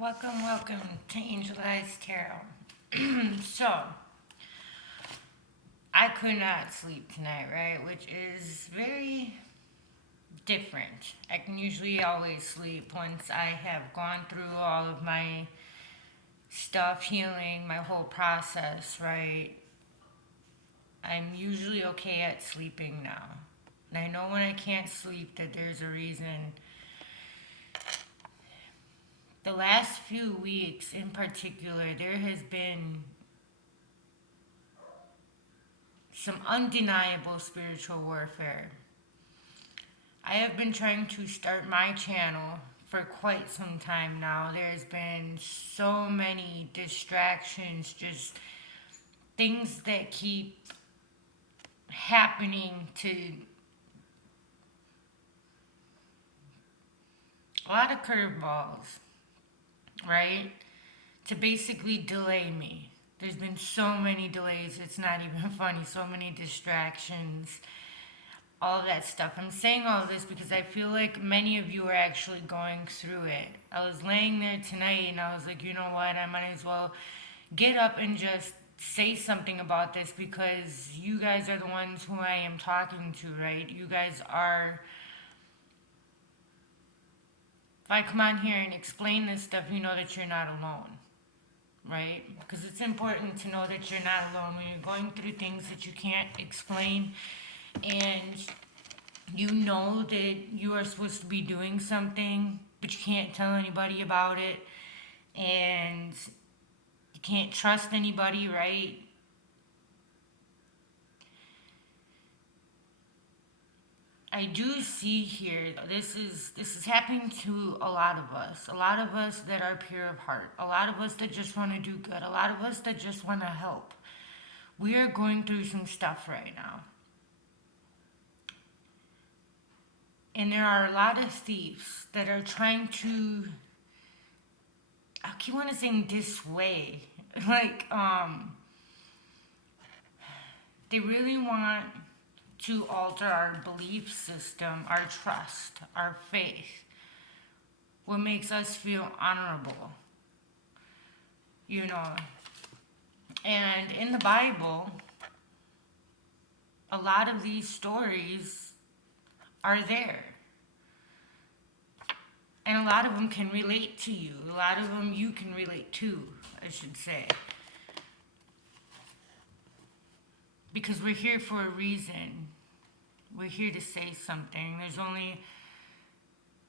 Welcome to Angel Eyes Tarot. So, I could not sleep tonight, right? Which is very different. I can usually always sleep once I have gone through all of my stuff, healing, my whole process, right? I'm usually okay at sleeping now. And I know when I can't sleep that there's a reason. The last few weeks in particular, there has been some undeniable spiritual warfare. I have been trying to start my channel for quite some time now. There's been so many distractions, just things that keep happening to a lot of curveballs, right? To basically delay me. There's been so many delays, it's not even funny. So many distractions, all of that stuff. I'm saying all of this because I feel like many of you are actually going through it. I was laying there tonight and I was like, you know what, I might as well get up and just say something about this because you guys are the ones who I am talking to, right? You guys are. If I come on here and explain this stuff, you know that you're not alone, right? Because it's important to know that you're not alone when you're going through things that you can't explain and you know that you are supposed to be doing something, but you can't tell anybody about it, and you can't trust anybody, right? I do see here this is happening to a lot of us. A lot of us that are pure of heart. A lot of us that just want to do good. A lot of us that just want to help. We are going through some stuff right now. And there are a lot of thieves that are trying to, I keep want to say this way. Like, they really want to alter our belief system, our trust, our faith, what makes us feel honorable, you know. And in the Bible, a lot of these stories are there. And a lot of them can relate to you. A lot of them you can relate to, I should say. Because we're here for a reason. We're here to say something. There's only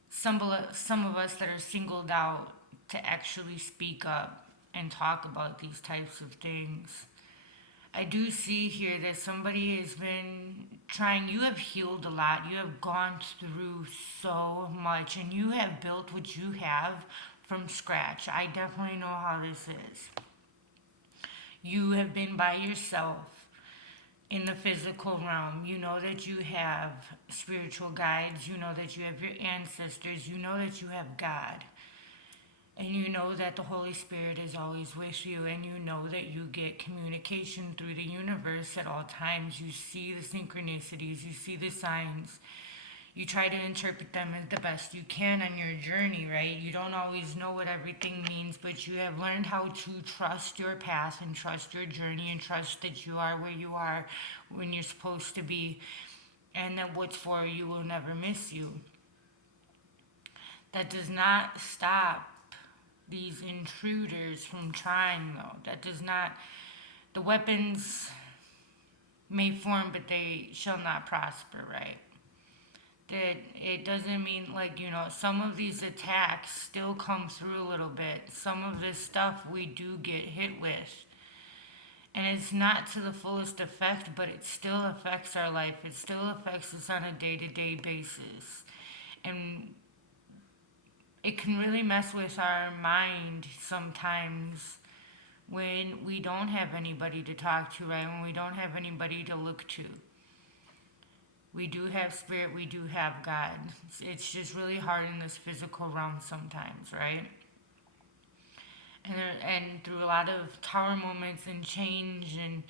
some of us that are singled out to actually speak up and talk about these types of things. I do see here that somebody has been trying, you have healed a lot, you have gone through so much, and you have built what you have from scratch. I definitely know how this is. You have been by yourself in the physical realm. You know that you have spiritual guides, you know that you have your ancestors, you know that you have God. And you know that the Holy Spirit is always with you, and you know that you get communication through the universe at all times. You see the synchronicities, you see the signs. You try to interpret them as the best you can on your journey, right? You don't always know what everything means, but you have learned how to trust your path and trust your journey and trust that you are where you are when you're supposed to be, and that what's for you will never miss you. That does not stop these intruders from trying, though. That does not, the weapons may form, but they shall not prosper, right? That it doesn't mean, like, you know, some of these attacks still come through a little bit. Some of this stuff we do get hit with. And it's not to the fullest effect, but it still affects our life. It still affects us on a day to day basis. And it can really mess with our mind sometimes when we don't have anybody to talk to, right? When we don't have anybody to look to. We do have spirit, we do have God. It's just really hard in this physical realm sometimes, right? And through a lot of tower moments and change and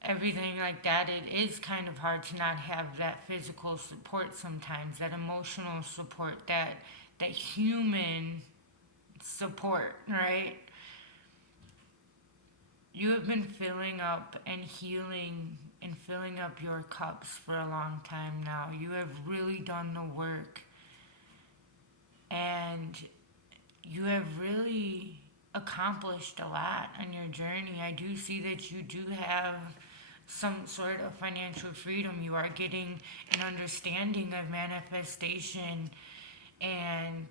everything like that, it is kind of hard to not have that physical support sometimes, that emotional support, that human support, right? You have been filling up and healing and filling up your cups for a long time now. You have really done the work, and you have really accomplished a lot on your journey. I do see that you do have some sort of financial freedom. You are getting an understanding of manifestation, and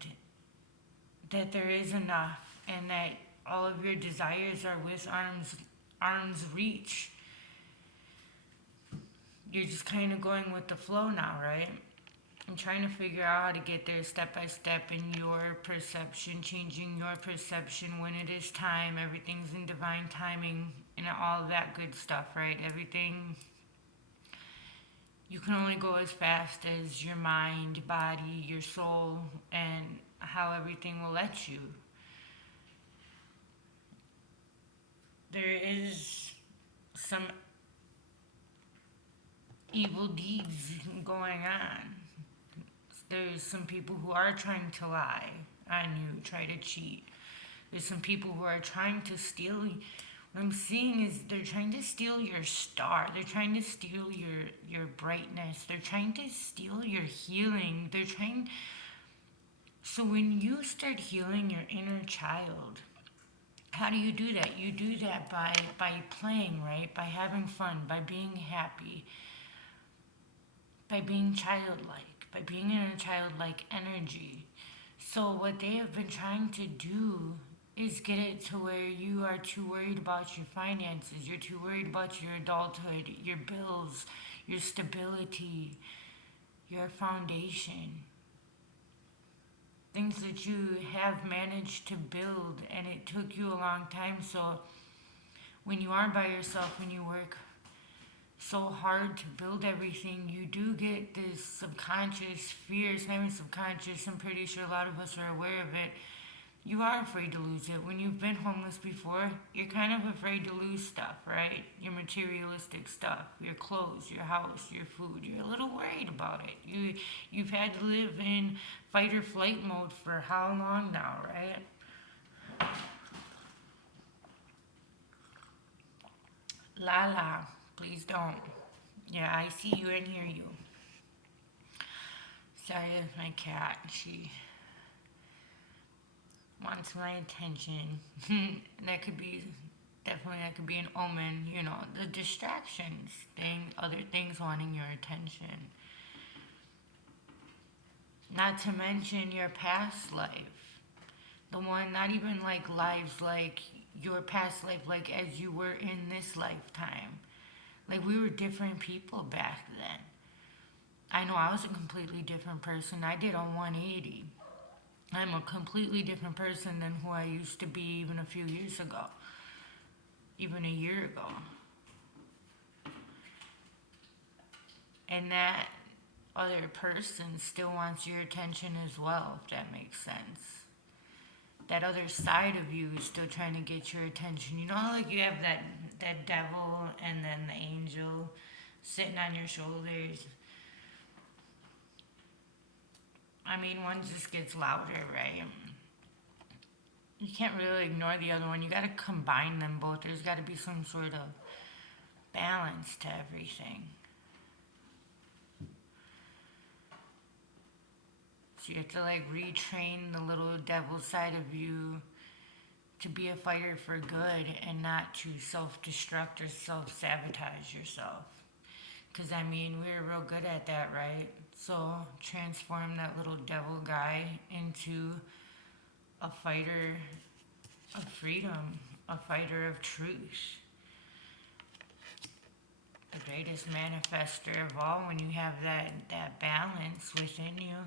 that there is enough, and that all of your desires are with arm's reach. You're just kind of going with the flow now, right? I'm trying to figure out how to get there step by step in your perception, changing your perception when it is time. Everything's in divine timing and all of that good stuff, right? Everything, you can only go as fast as your mind, body, your soul, and how everything will let you. There is some evil deeds going on. There's some people who are trying to lie on you, try to cheat. There's some people who are trying to steal. What I'm seeing is they're trying to steal your star. They're trying to steal your brightness. They're trying to steal your healing. They're trying. So when you start healing your inner child, how do you do that? You do that by playing, right? By having fun, by being happy, by being childlike, by being in a childlike energy. So what they have been trying to do is get it to where you are too worried about your finances, you're too worried about your adulthood, your bills, your stability, your foundation. Things that you have managed to build, and it took you a long time. So when you are by yourself, when you work so hard to build everything, you do get this subconscious fear. It's not even subconscious, I'm pretty sure a lot of us are aware of it. You are afraid to lose it. When you've been homeless before, you're kind of afraid to lose stuff, right? Your materialistic stuff, your clothes, your house, your food. You're a little worried about it. You've had to live in fight or flight mode for how long now, right? La, please don't. Yeah, I see you and hear you. Sorry, that's my cat. She wants my attention. That could be an omen, the distractions, other things wanting your attention. Not to mention your past life. The one, not even like lives like your past life, like as you were in this lifetime. Like we were different people back then. I know I was a completely different person. I did a 180. I'm a completely different person than who I used to be even a few years ago, even a year ago. And that other person still wants your attention as well, if that makes sense. That other side of you is still trying to get your attention. You know how like you have that devil and then the angel sitting on your shoulders? I mean, one just gets louder, right? You can't really ignore the other one. You gotta combine them both. There's gotta be some sort of balance to everything. So you have to like retrain the little devil side of you to be a fighter for good and not to self-destruct or self-sabotage yourself. Because I mean, we're real good at that, right? So transform that little devil guy into a fighter of freedom, a fighter of truth. The greatest manifester of all when you have that balance within you.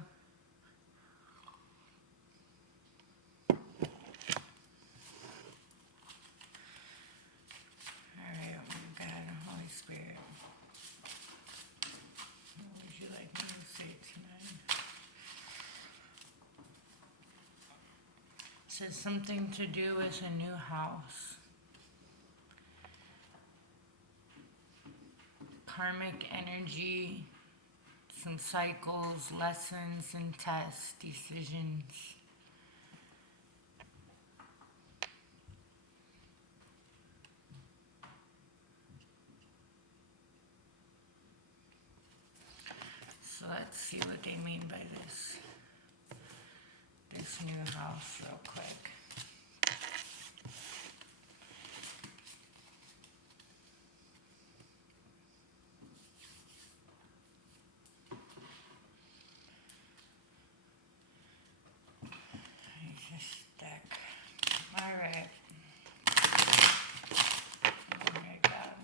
Alright, we've got Holy Spirit. What would you like me to say tonight? It says something to do with a new house. Karmic energy, some cycles, lessons, and tests, decisions. let's see what they mean by this new house real quick. This deck. All right. Oh my God.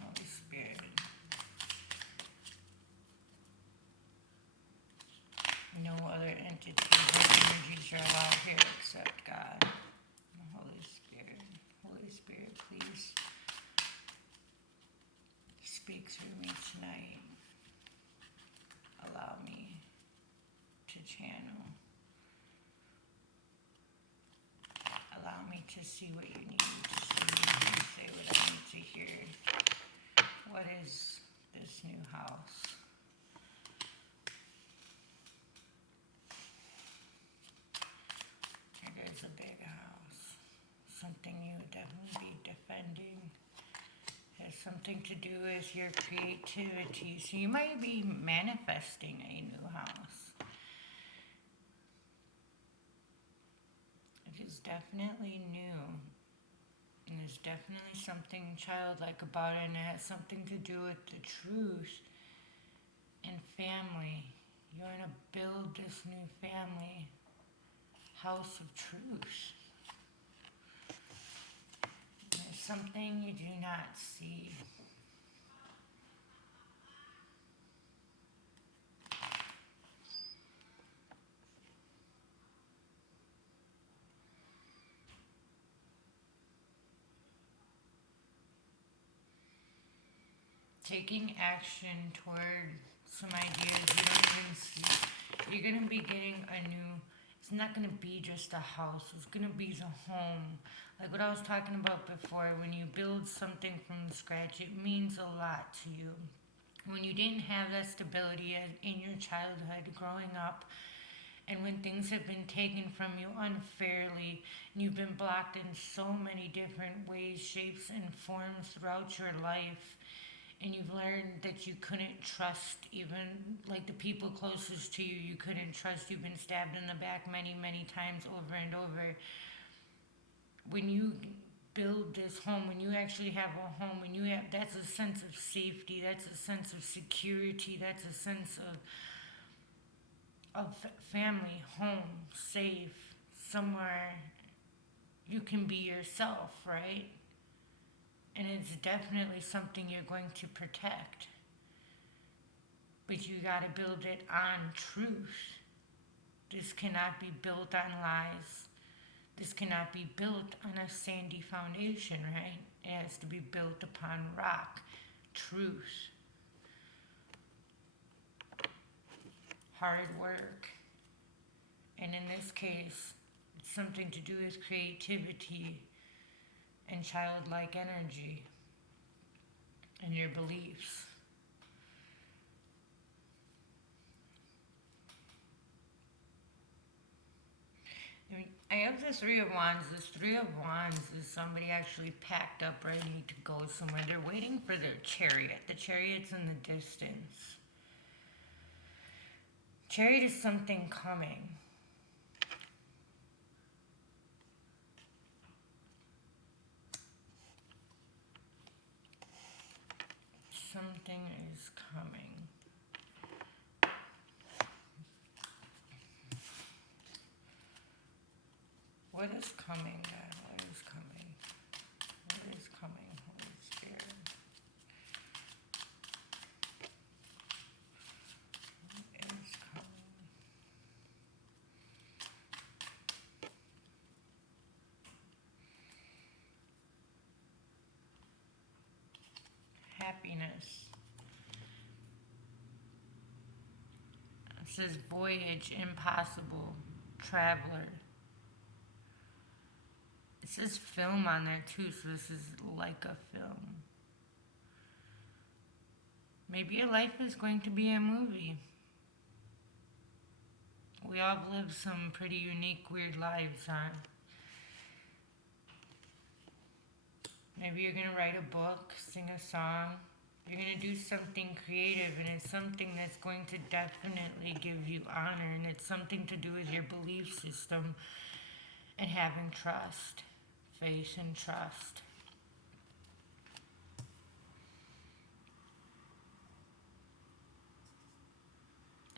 Holy Spirit. No other entities or energies are allowed here except God. The Holy Spirit. Holy Spirit, please speak through me tonight. Allow me to channel. Allow me to see what you need to see and say what I need to hear. What is this new house? It is a big house. Something you would definitely be defending. Has something to do with your creativity. So you might be manifesting a new house. It is definitely new. And there's definitely something childlike about it, and it has something to do with the truth and family. You're going to build this new family house of truth. And there's something you do not see. Taking action toward some ideas you don't even see. You're going to be getting a new, it's not going to be just a house, it's going to be the home. Like what I was talking about before, when you build something from scratch, it means a lot to you. When you didn't have that stability in your childhood growing up, and when things have been taken from you unfairly, and you've been blocked in so many different ways, shapes, and forms throughout your life, and you've learned that you couldn't trust even like the people closest to you, you couldn't trust. You've been stabbed in the back many, many times over and over. When you build this home, when you actually have a home, when you have, that's a sense of safety, that's a sense of security, that's a sense of family, home, safe, somewhere you can be yourself, right? And it's definitely something you're going to protect. But you got to build it on truth. This cannot be built on lies. This cannot be built on a sandy foundation, right? It has to be built upon rock, truth, hard work. And in this case, it's something to do with creativity and childlike energy and your beliefs. I have the Three of Wands. This Three of Wands is somebody actually packed up, ready to go somewhere. They're waiting for their chariot. The chariot's in the distance. Chariot is something coming. Something is coming. What is coming, God? What is coming? What is coming, Holy Spirit? What is coming? Happiness. It says voyage, impossible, traveler. It says film on there too, so this is like a film. Maybe your life is going to be a movie. We all have lived some pretty unique, weird lives, huh? Maybe you're going to write a book, sing a song, You're going to do something creative, and it's something that's going to definitely give you honor, and it's something to do with your belief system and having trust, faith, and trust.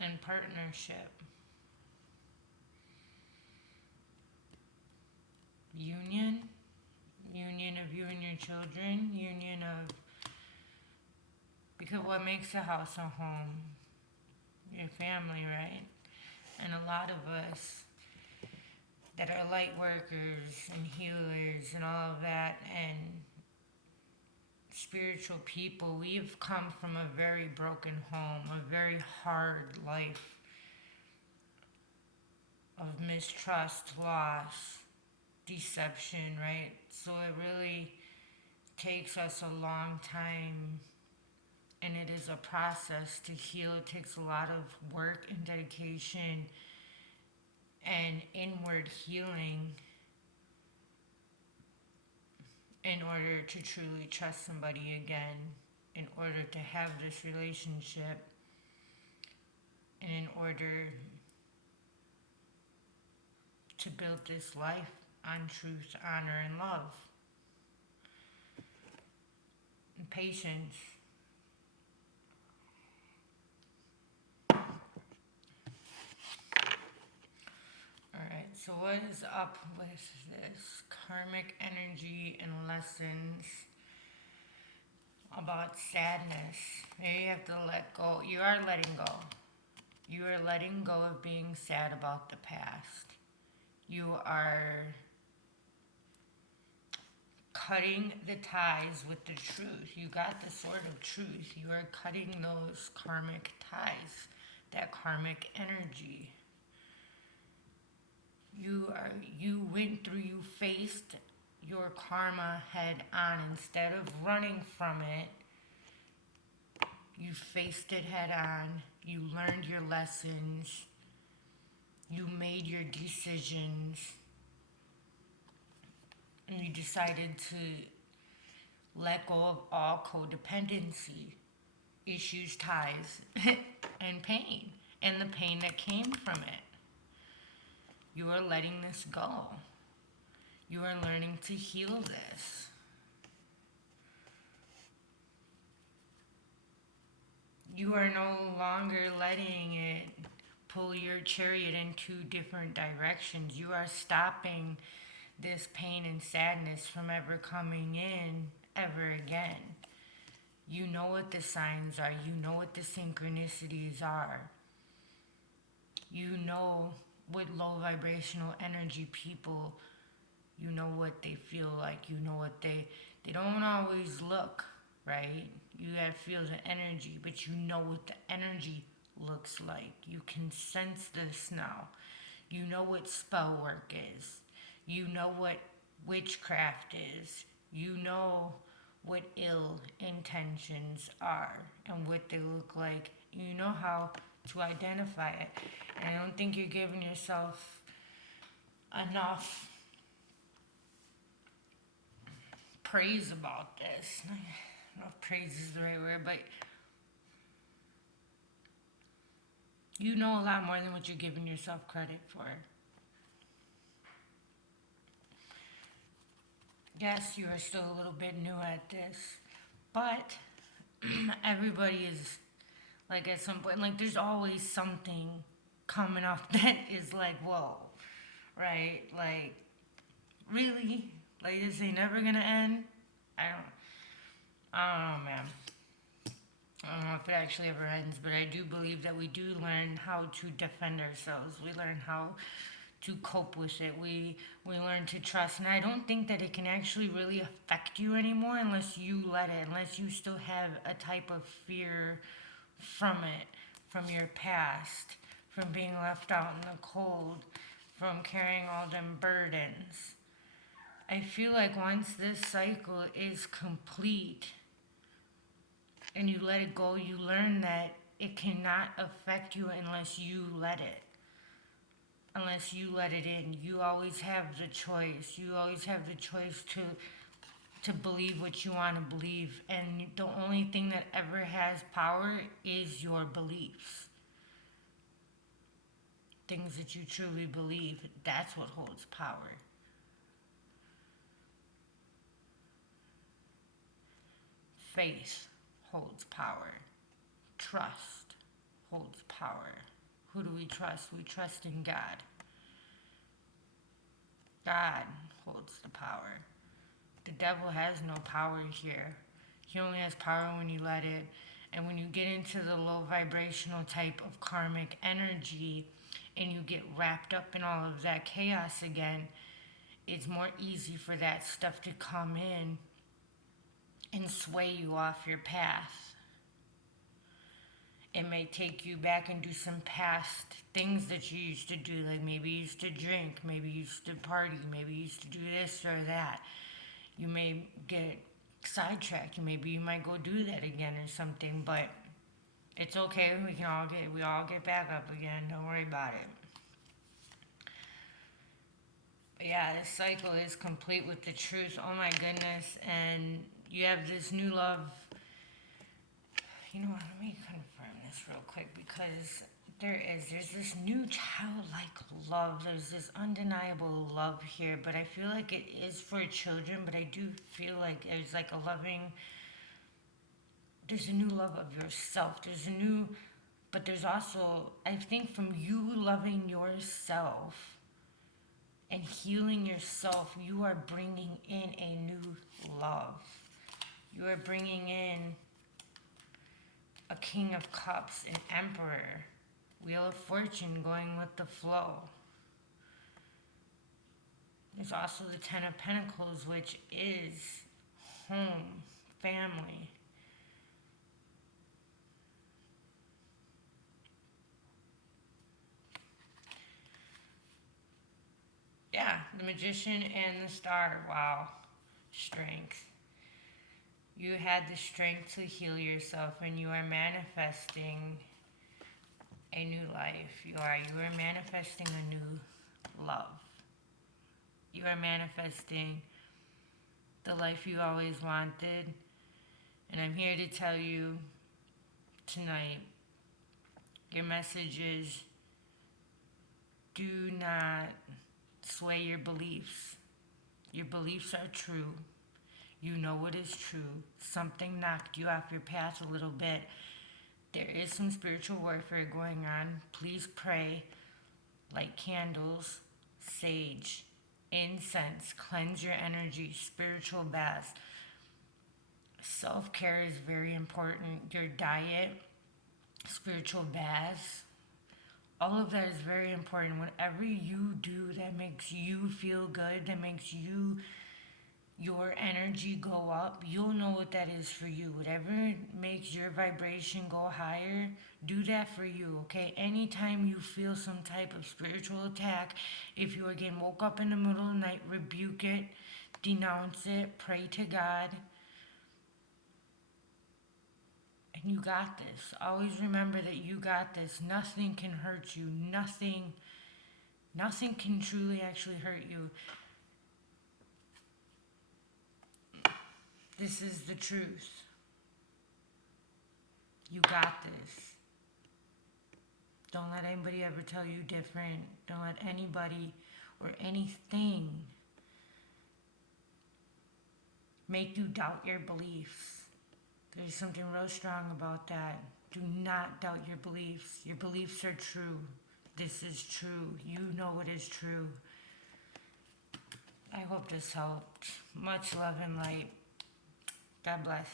And partnership. Union of you and your children, union of, because what makes a house a home? Your family, right? And a lot of us that are light workers and healers and all of that and spiritual people, we've come from a very broken home, a very hard life of mistrust, loss, deception, right? So it really takes us a long time, and it is a process to heal. It takes a lot of work and dedication and inward healing in order to truly trust somebody again, in order to have this relationship, and in order to build this life on truth, honor, and love, and patience. Alright, so what is up with this karmic energy and lessons about sadness? Maybe you have to let go. You are letting go. You are letting go of being sad about the past. You are cutting the ties with the truth. You got the sword of truth. You are cutting those karmic ties, that karmic energy. You went through, you faced your karma head on. Instead of running from it, you faced it head on. You learned your lessons. You made your decisions. And you decided to let go of all codependency, issues, ties, and pain, and the pain that came from it. You are letting this go. You are learning to heal this. You are no longer letting it pull your chariot in two different directions. You are stopping this pain and sadness from ever coming in ever again. You know what the signs are. You know what the synchronicities are. You know with low vibrational energy people, you know what they feel like. You know what they don't always look, right? You gotta feel the energy, but you know what the energy looks like. You can sense this now. You know what spell work is. You know what witchcraft is. You know what ill intentions are and what they look like. You know how to identify it. And I don't think you're giving yourself enough praise about this. I don't know if praise is the right word, but you know a lot more than what you're giving yourself credit for. Yes, you are still a little bit new at this, but everybody is, like, at some point, like, there's always something coming up that is like, whoa, right? Like, really? Like, this ain't never gonna end? I don't know, man. I don't know if it actually ever ends, but I do believe that we do learn how to defend ourselves. We learn how to cope with it. We learn to trust. And I don't think that it can actually really affect you anymore unless you let it, unless you still have a type of fear from it, from your past, from being left out in the cold, from carrying all them burdens. I feel like once this cycle is complete and you let it go, you learn that it cannot affect you unless you let it. Unless you let it in. You always have the choice. You always have the choice to to believe what you want to believe. And the only thing that ever has power is your beliefs. Things that you truly believe, that's what holds power. Faith holds power. Trust holds power. Who do we trust? We trust in God. God holds the power. The devil has no power here. He only has power when you let it. And when you get into the low vibrational type of karmic energy and you get wrapped up in all of that chaos again, it's more easy for that stuff to come in and sway you off your path. It may take you back and do some past things that you used to do, like maybe you used to drink, maybe you used to party, maybe you used to do this or that. You may get sidetracked, maybe you might go do that again or something, but it's okay. We all get back up again. Don't worry about it. But yeah, this cycle is complete with the truth. Oh my goodness. And you have this new love. You know what? Let me confirm this real quick, because there's this new childlike love. There's this undeniable love here, but I feel like it is for children, but I do feel like there's like there's a new love of yourself. But there's also, I think, from you loving yourself and healing yourself, you are bringing in a new love. You are bringing in a King of Cups, an Emperor, Wheel of Fortune, going with the flow. There's also the Ten of Pentacles, which is home, family. Yeah, the Magician and the Star. Wow. Strength. You had the strength to heal yourself, and you are manifesting a new life. You are manifesting a new love. You are manifesting the life you always wanted. And I'm here to tell you tonight, your message is, do not sway your beliefs. Your beliefs are true. You know what is true. Something knocked you off your path a little bit. There is some spiritual warfare going on. Please pray, light candles, sage, incense, cleanse your energy, spiritual baths. Self-care is very important. Your diet, spiritual baths, all of that is very important. Whatever you do that makes you feel good, that makes your energy go up, you'll know what that is for you. Whatever makes your vibration go higher, do that for you, okay? Anytime you feel some type of spiritual attack, if you again woke up in the middle of the night, rebuke it, denounce it, pray to God. And you got this. Always remember that you got this. Nothing can hurt you. Nothing can truly actually hurt you. This is the truth. You got this. Don't let anybody ever tell you different. Don't let anybody or anything make you doubt your beliefs. There's something real strong about that. Do not doubt your beliefs. Your beliefs are true. This is true. You know it is true. I hope this helped. Much love and light. God bless.